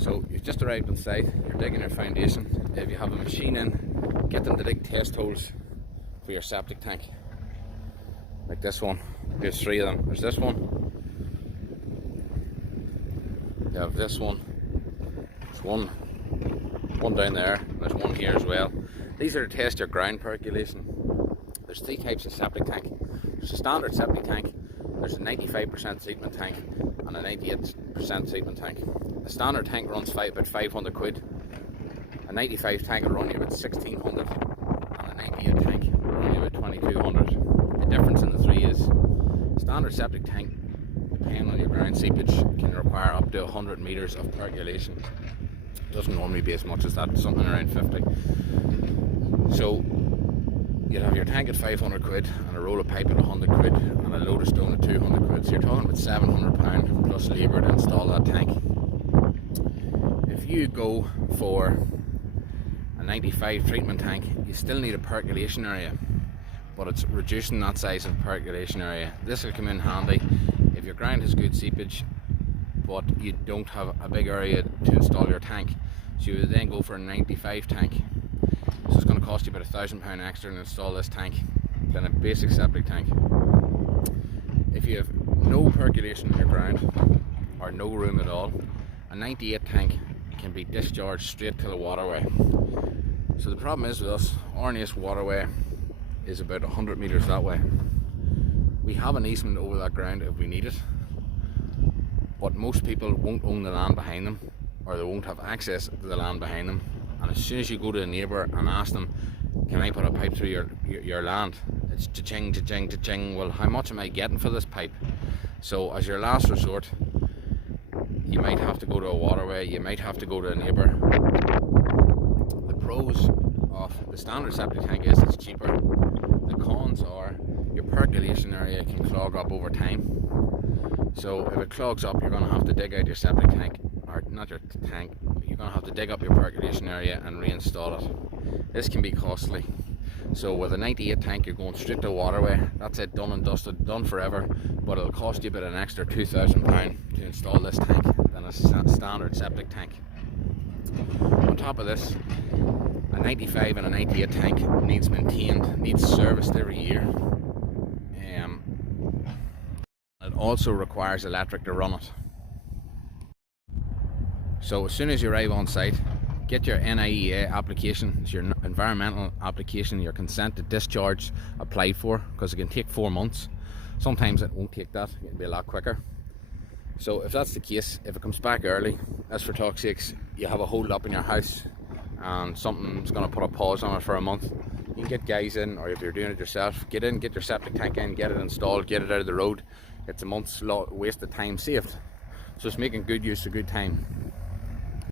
So you've just arrived on site, you're digging your foundation. If you have a machine in, get them to dig test holes for your septic tank. Like this one. There's 3 of them. There's this one. You have this one. There's one down there, and there's one here as well. These are to test your ground percolation. There's 3 types of septic tank. There's a standard septic tank, there's a 95% treatment tank, and a 98% treatment tank. The standard tank runs about 500 quid. A 95 tank will run you about 1600, and a 98 tank will run you about 2200. The difference in the 3 is standard septic tank, depending on your ground seepage, can require up to 100 meters of percolation. It doesn't normally be as much as that, something around 50. So you'll have your tank at 500 quid and a roll of pipe at 100 quid and a load of stone at 200 quid. So you're talking about £700 plus labour to install that tank. If you go for a 95 treatment tank, you still need a percolation area, but it's reducing that size of percolation area. This will come in handy if your ground has good seepage but you don't have a big area to install your tank. So you would then go for a 95 tank. So it's going to cost you about £1,000 extra to install this tank than a basic septic tank. If you have no percolation in your ground or no room at all, a 98 tank can be discharged straight to the waterway. So the problem is with us, our nearest waterway is about 100 metres that way. We have an easement over that ground if we need it, but most people won't own the land behind them, or they won't have access to the land behind them. And as soon as you go to a neighbour and ask them, can I put a pipe through your land? It's cha-ching, cha-ching, cha-ching. Well, how much am I getting for this pipe? So as your last resort, you might have to go to a waterway, you might have to go to a neighbour. The pros of the standard septic tank is it's cheaper. The cons are your percolation area can clog up over time. So if it clogs up, you're going to have to dig out your septic tank, or not your tank, you're going to have to dig up your percolation area and reinstall it. This can be costly. So with a 98 tank, you're going straight to a waterway. That's it, done and dusted, done forever. But it'll cost you about an extra £2,000 to install this tank than a standard septic tank. On top of this, a 95 and a 98 tank needs maintained, needs serviced every year. It also requires electric to run it. So as soon as you arrive on site, get your NIEA application, it's your environmental application, your consent to discharge applied for, because it can take 4 months. Sometimes it won't take that, it can be a lot quicker. So if that's the case, if it comes back early, as for talk's sakes, you have a hold up in your house and something's going to put a pause on it for a month, you can get guys in, or if you're doing it yourself, get in, get your septic tank in, get it installed, get it out of the road. It's a month's wasted time saved. So it's making good use of good time.